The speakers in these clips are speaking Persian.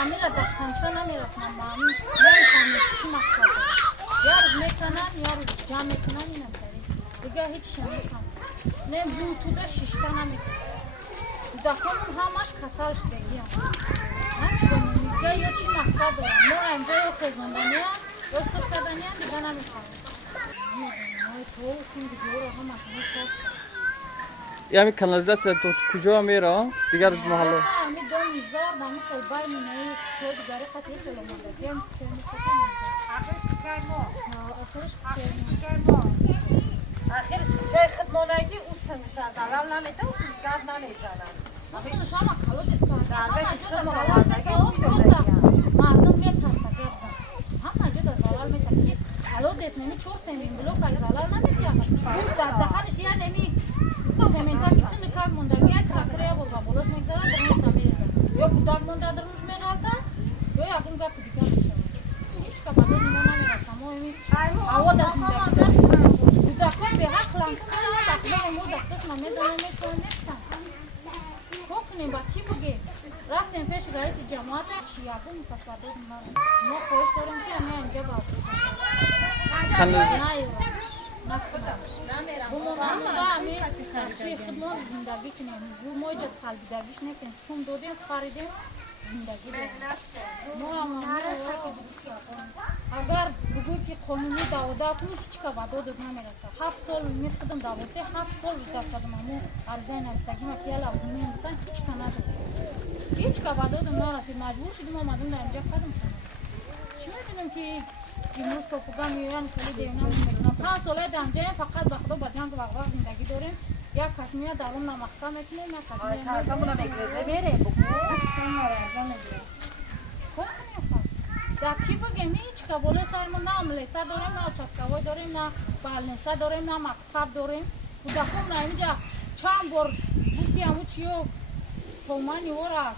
امیر در خانسه نمیرسنم با همین نمیفهمید چی مقصد داره. یا روز میکنن یا روز جمع میکنن اینم داری دیگه هیچ شی نمیفهم نه بلوتوده شیشته نمیکنه دکمون همش کسر شدگی هم میگه یا چی مقصد داره ما اینجا یا خزوندنی هم یا سختدنی هم دیگه نمیفهمید تو این دیگه رو هم مکنه شست یعنی کانالیزاسیا تو کجا میره دیگر محله همین دو میزار دامو خلبای مینایی تو دیگره خطی کلومونده بیان چه میکنه آخرش کچای ما آخرش کچای ما آخرش کچای خدمانگی اوستنش از علال نمیده اوستنش گرد نمیزنن اوستنش همه کلو دستان همه جدا زلال میده مردم میترسه گبزن همه جدا زلال میده که کلو دست نمی چور سمین بلو که زلال نمیده اوش در دهنش یا نمی سمنتا که تو نکاگ موندگی یک ترکره بود و بلوش میگذارن درموش نمیریزن یا کودک مونده درموش میرالده یا یکم گپ دیگر میشه هیچ که بده نیمه نمیرسه ما ایمی هوا در زندگی داریم کودکای به حق لنکن نه بخلا امو دستش نمیزنن میشون نیستن بکنیم با کی بگیم رفتیم پیش رئیس جماعت شیعگون متصدد ما خواهش داریم که همه اینجا باید چی خدمات زندگی کنیم رو ما جد قلبی درگیش نیستیم سوم دادیم خریدیم زندگی داریم ما هم اگر بگوی که قانونی دعوده کنی هیچ که با دادت نمیرسه 7 سال میخدم دعوته 7 سال رسد کردم امو عرضه نستگی ما که لازمی بودن هیچ که نداریم هیچ که با دادم نرسید مجبور شدیم آمدیم در اینجا قدم کنیم چی میدونیم که امروز توپگاه میوان خیلی دیونا میمیرونم 5 ساله دنجه فقط به خدا با جنگ و وقت زندگی داریم یک کس میاد در اون نمخته میکنه نه کس میاد ترسمونو میگرزه میره بگو این مرزه میگیره چکار کنیم خواهد در کی بگیم هیچ که بالای سرمون نه ملیسه داریم نه چسکوای داریم نه بالنسه داریم نه مکتب داریم کودکم نه اینجا چند بار گفتی همون چیو تومانی ورا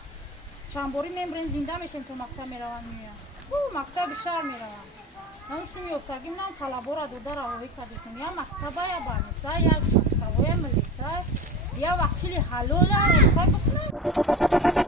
چند باری میمرین زنده میشیم تو مکتب میروان میان تو مکتب شهر میروان من سومی افتادیم نام طلبا را داده روایی کردیم یا مکتبه یا بالنسه یا چسکوای ملیسه یا وکیل حلوله انتخاب بکنم